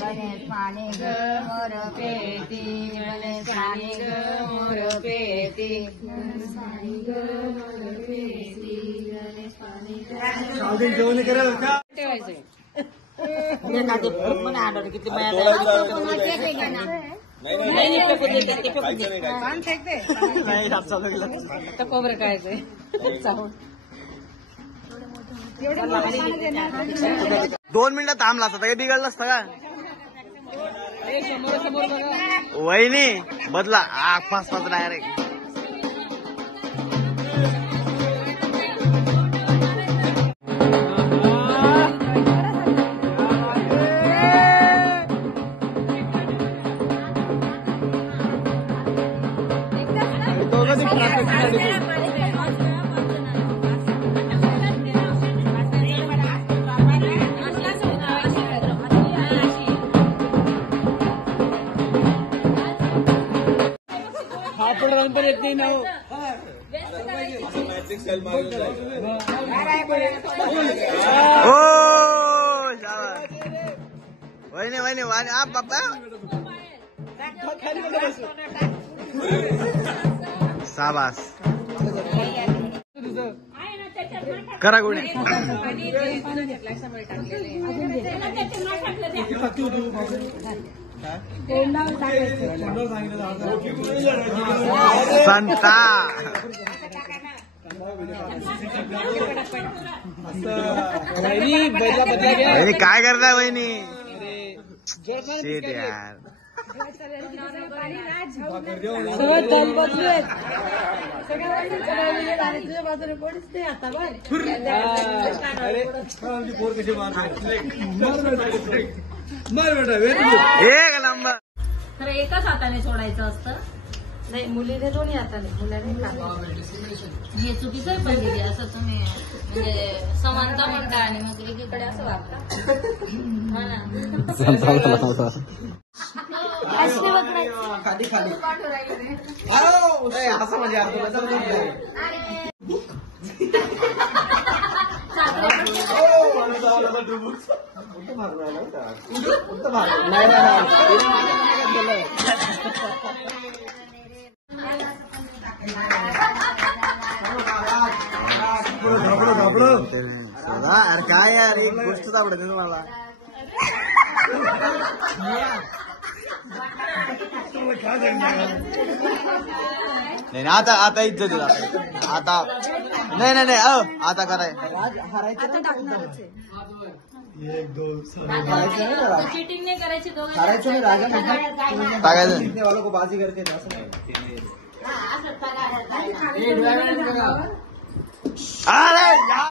गणेश पाणी ग मोर पेटी गणेश पाणी ग मोर पेटी खोबरं खायचंय 2 मिनिटं थांबला असता काही बिघडलं असतं का वहिनी बदला 5 डायरेक्ट नंतर येत नाही ना वहिनी वहिनी वाणी आप बाप्पा शाबास करा गुणे संता वहिनी काय करताय वहिनी शेट यार एक नंबर खरं एकाच हाताने सोडायचं असतं नाही मुलीने दोन्ही हाताने मुलाने हे चुकीचं आहे पण असं तुम्ही म्हणजे समानता म्हणता आणि मग एकीकडे असं वागता खाली खाली असं म्हणजे अरे काय यार एक गोष्ट आवडते तुम्हाला नाही आता आता इज्जत आता नाही नाही नाही आता कराय चिटिंग नाही करायची टाकायचं बाजी करते अरे